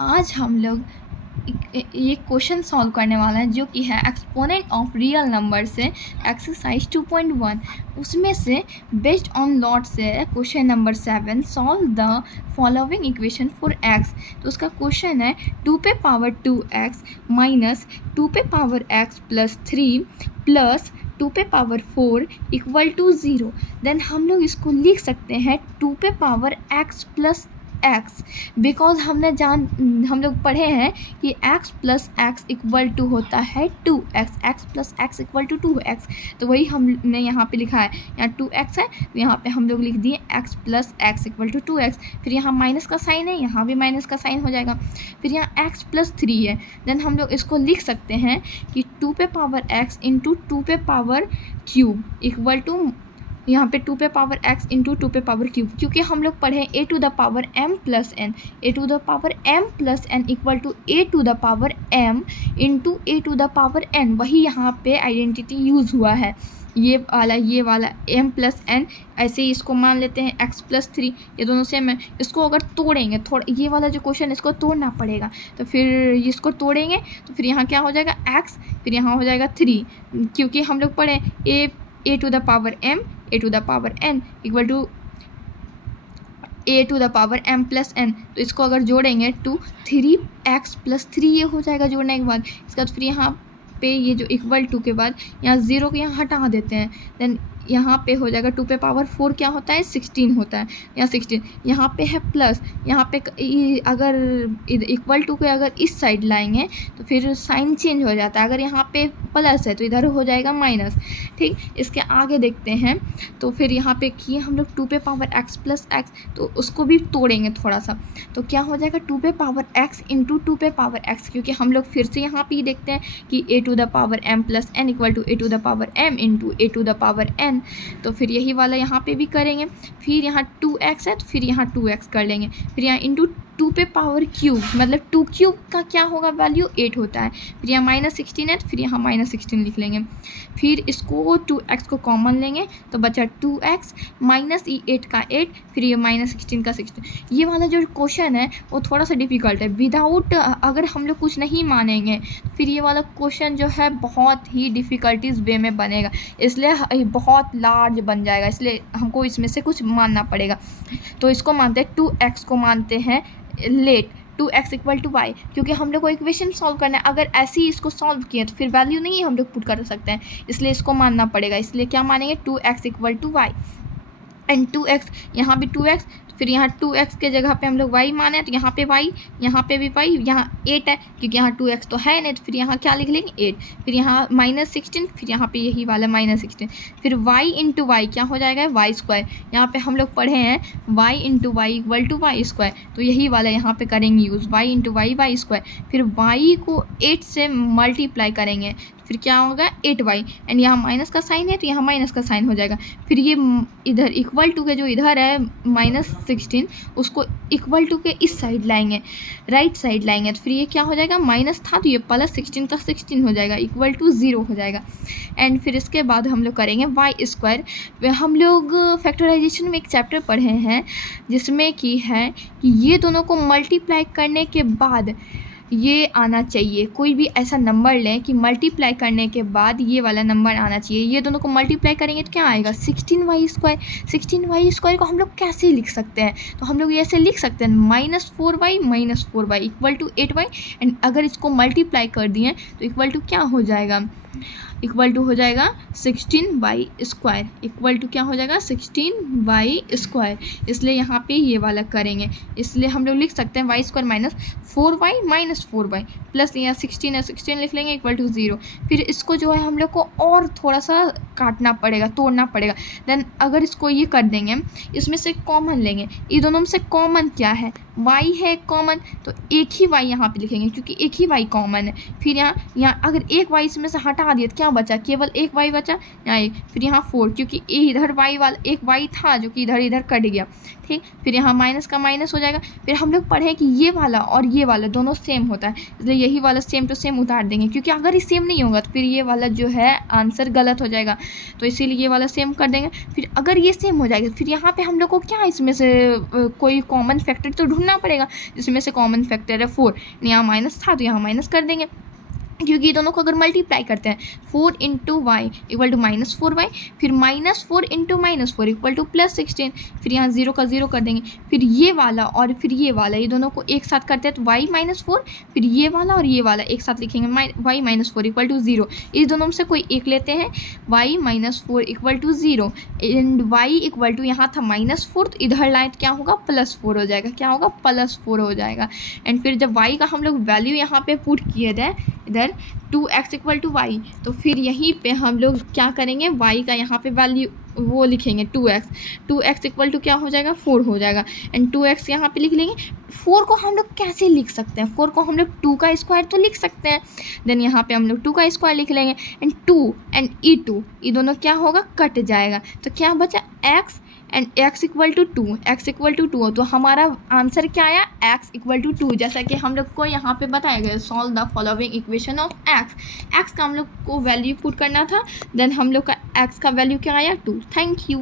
आज हम लोग ये क्वेश्चन सॉल्व करने वाला है जो कि है एक्सपोनेंट ऑफ रियल नंबर से एक्सरसाइज 2.1। उसमें से बेस्ड ऑन लॉट से question number 7 solve the following equation for x। तो उसका क्वेश्चन है 2 पे पावर 2x माइनस 2 पे पावर x प्लस 3 प्लस 2 पे पावर 4 इक्वल टू 0। देन हम लोग इसको लिख सकते हैं 2 पे power x plus x, because हम लोग पढ़े हैं कि x plus x equal to होता है 2x, x plus x equal to 2x। तो वही हमने यहाँ पे लिखा है, यहाँ 2x है तो यहाँ पे हम लोग लिख दिए x plus x equal to 2x। फिर यहाँ माइनस का साइन है, यहाँ भी माइनस का साइन हो जाएगा। फिर यहाँ x प्लस 3 है, देन हम लोग इसको लिख सकते हैं कि 2 पे पावर x इंटू 2 पे पावर क्यूब इक्वल टू यहाँ पे 2 पे पावर x इंटू 2 पे पावर क्यूब, क्योंकि हम लोग पढ़े a to the power m plus n, a to the power m plus n equal to a to the power m into a to the power n। वही यहाँ पे identity use हुआ है, ये वाला m प्लस n। ऐसे ही इसको मान लेते हैं x प्लस 3, ये दोनों सेम है। इसको अगर तोड़ेंगे, ये वाला जो क्वेश्चन इसको तोड़ना पड़ेगा, तो फिर इसको तोड़ेंगे तो फिर यहाँ क्या हो जाएगा x, फिर यहाँ हो जाएगा 3, क्योंकि हम लोग पढ़े a to the power m a to the power n equal to a to the power m plus n। तो इसको अगर जोड़ेंगे टू 3x प्लस 3 ये हो जाएगा जोड़ने के बाद। इसके बाद फिर यहाँ पे ये जो इक्वल टू के बाद यहाँ 0 को यहाँ हटा देते हैं, देन यहाँ पे हो जाएगा 2 पे पावर 4 क्या होता है 16 होता है, यहाँ 16, यहाँ पे है प्लस, यहाँ पे अगर इक्वल टू के अगर इस साइड लाएंगे तो फिर साइन चेंज हो जाता है। अगर यहाँ पे प्लस है तो इधर हो जाएगा माइनस। ठीक, इसके आगे देखते हैं तो फिर यहाँ पे किए हम लोग 2 पे पावर x प्लस एक्स, तो उसको भी तोड़ेंगे थोड़ा सा, तो क्या हो जाएगा 2 पे पावर x इंटू 2 पे पावर x, क्योंकि हम लोग फिर से यहाँ पे देखते हैं कि a to the power m plus n equal to a to the power m into a to the power n। तो फिर यही वाला यहाँ पे भी करेंगे। फिर यहाँ 2x है तो फिर यहाँ 2x कर लेंगे, फिर यहाँ इंटू 2 पे पावर क्यूब, मतलब 2 क्यूब का क्या होगा वैल्यू 8 होता है। फिर यहाँ -16 है तो फिर यहाँ -16 लिख लेंगे। फिर इसको 2x को कॉमन लेंगे तो बचा 2x माइनस 8 का 8, फिर ये -16 का 16। ये वाला जो क्वेश्चन है वो थोड़ा सा डिफ़िकल्ट है, विदाउट अगर हम लोग कुछ नहीं मानेंगे फिर ये वाला क्वेश्चन जो है बहुत ही डिफ़िकल्टीज वे में बनेगा, इसलिए बहुत लार्ज बन जाएगा, इसलिए हमको इसमें से कुछ मानना पड़ेगा। तो इसको मानते हैं 2x को मानते हैं late 2x equal to Y, क्योंकि हम लोग को इक्वेशन सॉल्व करना है। अगर ऐसे ही इसको सॉल्व किए तो फिर वैल्यू नहीं हम लोग पुट कर सकते हैं, इसलिए इसको मानना पड़ेगा। इसलिए क्या मानेंगे 2x equal to Y and 2x, यहाँ भी 2x, फिर यहाँ 2x के जगह पे हम लोग y माने तो यहाँ पे y, यहाँ पे भी y, यहाँ 8 है क्योंकि यहाँ 2x तो है नहीं, तो फिर यहाँ क्या लिख लेंगे 8, फिर यहाँ -16, फिर यहाँ पे यही वाला -16, फिर y इंटू वाई क्या हो जाएगा y स्क्वायर। यहाँ पे हम लोग पढ़े हैं y into y equal to y square, तो यही वाला यहाँ पे करेंगे use y into y square. फिर y को 8 से मल्टीप्लाई करेंगे फिर क्या होगा 8y, एंड यहाँ माइनस का साइन है तो यहाँ माइनस का साइन हो जाएगा। फिर ये इधर इक्वल टू के जो इधर है -16 उसको इक्वल टू के इस साइड लाएंगे, राइट साइड लाएंगे, तो फिर ये क्या हो जाएगा माइनस था तो ये +16 का 16 हो जाएगा इक्वल टू 0 हो जाएगा। एंड फिर इसके बाद हम लोग करेंगे वाई स्क्वायर। हम लोग फैक्टराइजेशन में एक चैप्टर पढ़े हैं जिसमें कि है कि ये दोनों को मल्टीप्लाई करने के बाद ये आना चाहिए, कोई भी ऐसा नंबर लें कि मल्टीप्लाई करने के बाद ये वाला नंबर आना चाहिए। ये दोनों को मल्टीप्लाई करेंगे तो क्या आएगा 16y स्क्वायर। 16y स्क्वायर को हम लोग कैसे लिख सकते हैं, तो हम लोग ऐसे लिख सकते हैं -4y equal to 8y, and अगर इसको मल्टीप्लाई कर दिए तो इक्वल टू क्या हो जाएगा, इक्वल टू हो जाएगा 16y स्क्वायर, इक्वल टू क्या हो जाएगा 16y स्क्वायर। इसलिए यहाँ पे ये वाला करेंगे, इसलिए हम लोग लिख सकते हैं y स्क्वायर -4y प्लस यहाँ 16 है 16 लिख लेंगे इक्वल टू 0। फिर इसको जो है हम लोग को और थोड़ा सा काटना पड़ेगा, तोड़ना पड़ेगा। देन अगर इसको ये कर देंगे, इसमें से कॉमन लेंगे, ये दोनों में से कॉमन क्या है y है कॉमन, तो एक ही y यहाँ पे लिखेंगे क्योंकि एक ही y कॉमन है। फिर यहाँ अगर एक y इसमें से हटा दिए तो क्या बचा, केवल एक y बचा, यहाँ एक, फिर यहाँ 4 क्योंकि इधर y वाला एक y था जो कि इधर कट गया। ठीक, फिर यहाँ माइनस का माइनस हो जाएगा। फिर हम लोग पढ़े कि ये वाला और ये वाला दोनों सेम होता है, इसलिए यही वाला सेम टू सेम उतार देंगे, क्योंकि अगर ये सेम नहीं होगा तो फिर ये वाला जो है आंसर गलत हो जाएगा, तो इसीलिए ये वाला सेम कर देंगे। फिर अगर ये सेम हो जाएगा फिर यहाँ पे हम लोग को क्या इसमें से कोई कॉमन फैक्टर तो ढूंढना पड़ेगा, जिसमें से कॉमन फैक्टर है 4, यहाँ माइनस था तो यहाँ माइनस कर देंगे, क्योंकि दोनों को अगर मल्टीप्लाई करते हैं 4 into y equal to -4y, फिर -4 इंटू -4 इक्वल टू +16, फिर यहाँ 0 का 0 कर देंगे, फिर ये वाला और फिर ये वाला, ये दोनों को एक साथ करते हैं तो y -4, फिर ये वाला और ये वाला एक साथ लिखेंगे y -4 इक्वल टू 0, इस दोनों में से कोई एक लेते हैं, y -4 equal to 0 and y equal to यहाँ था -4 तो इधर लाइन क्या होगा +4 हो जाएगा, क्या होगा +4 हो जाएगा। एंड फिर जब y का हम लोग वैल्यू यहाँ पे पुट किए थे इधर 2x इक्वल टू वाई, तो फिर यहीं पे हम लोग क्या करेंगे, y का यहाँ पे वैल्यू वो लिखेंगे 2x इक्वल टू क्या हो जाएगा 4 हो जाएगा, एंड 2x यहाँ पे लिख लेंगे। 4 को हम लोग कैसे लिख सकते हैं, 4 को हम लोग 2 का स्क्वायर तो लिख सकते हैं, देन यहाँ पे हम लोग 2 का स्क्वायर लिख लेंगे, एंड 2 एंड e2 ये दोनों क्या होगा कट जाएगा, तो क्या बचा x and x equal to 2, x equal to 2, तो हमारा आंसर क्या आया x इक्वल टू 2, जैसा कि हम लोग को यहाँ पे बताया गया solve the following equation of x का हम लोग को वैल्यू पुट करना था, देन हम लोग का x का वैल्यू क्या आया 2। Thank you.